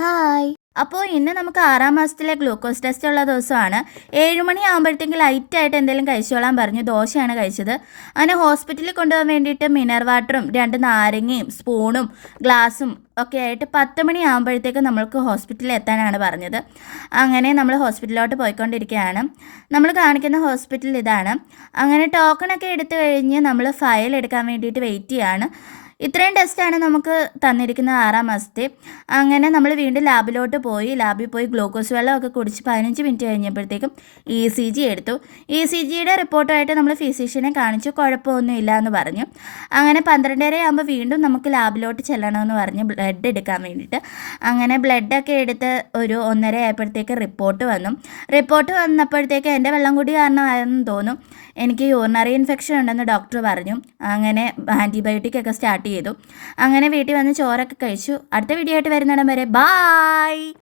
Hi. അപ്പോൾ ഇന്ന് നമുക്ക് 6-ാം മാസത്തിലെ ഗ്ലൂക്കോസ് ടെസ്റ്റ് ഉള്ള ദിവസമാണ്. 7 മണിയാകുമ്പോഴത്തേക്കും ലൈറ്റായിട്ട് എന്തെങ്കിലും കഴിച്ചോളാൻ പറഞ്ഞു. ദോശയാണ് കഴിച്ചത്. അങ്ങനെ ഹോസ്പിറ്റലിൽ കൊണ്ടുപോകാൻ വേണ്ടിയിട്ട് മിനറൽ വാട്ടറും 2 നാരങ്ങയും സ്പൂണും ഗ്ലാസും ഒക്കെ ആയിട്ട് 10 മണിയാകുമ്പോഴത്തേക്കും നമ്മൾക്ക് ഹോസ്പിറ്റലിൽ എത്താനാണ് പറഞ്ഞത്. അങ്ങനെ നമ്മൾ ഹോസ്പിറ്റലിലോട്ട് പോയിക്കൊണ്ടിരിക്കുകയാണ്. നമ്മൾ കാണിക്കുന്ന ഹോസ്പിറ്റൽ ഇതാണ്. അങ്ങനെ ടോക്കണൊക്കെ എടുത്തു കഴിഞ്ഞ് നമ്മൾ ഫയൽ എടുക്കാൻ വേണ്ടിയിട്ട് വെയിറ്റ് ചെയ്യാണ്. ഇത്രയും ടെസ്റ്റാണ് നമുക്ക് തന്നിരിക്കുന്നത് 6-ാം മാസത്തെ. അങ്ങനെ നമ്മൾ വീണ്ടും ലാബിൽ പോയി ഗ്ലൂക്കോസ് വെള്ളമൊക്കെ കുടിച്ച് 15 മിനിറ്റ് കഴിഞ്ഞപ്പോഴത്തേക്കും ECG എടുത്തു. ECGയുടെ റിപ്പോർട്ടുമായിട്ട് നമ്മൾ ഫിസിഷ്യനെ കാണിച്ചു. കുഴപ്പമൊന്നുമില്ല എന്ന് പറഞ്ഞു. അങ്ങനെ 12:30 ആകുമ്പോൾ വീണ്ടും നമുക്ക് ലാബിലോട്ട് ചെല്ലണമെന്ന് പറഞ്ഞു ബ്ലഡ് എടുക്കാൻ വേണ്ടിയിട്ട്. അങ്ങനെ ബ്ലഡൊക്കെ എടുത്ത് ഒരു 1:30 ആയപ്പോഴത്തേക്ക് റിപ്പോർട്ട് വന്നപ്പോഴത്തേക്ക് എൻ്റെ വെള്ളം കൂടി കാരണമായെന്ന് തോന്നും എനിക്ക് യൂറിനറി ഇൻഫെക്ഷൻ ഉണ്ടെന്ന് ഡോക്ടർ പറഞ്ഞു. അങ്ങനെ ആൻറ്റിബയോട്ടിക് ഒക്കെ സ്റ്റാർട്ട് ചെയ്തു. അങ്ങനെ വീട്ടിൽ വന്ന് ചോറൊക്കെ കഴിച്ചു. അടുത്ത വീഡിയോ ആയിട്ട് വരുന്നിടം വരെ ബായ്.